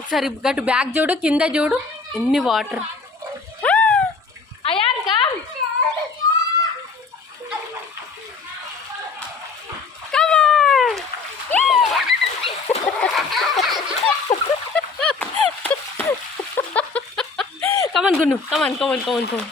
ఒకసారి గట్టు బ్యాగ్ చూడు, కింద చూడు, ఎన్ని వాటర్. అయాన్ come come on Gunu, come on, come on, come on, come on.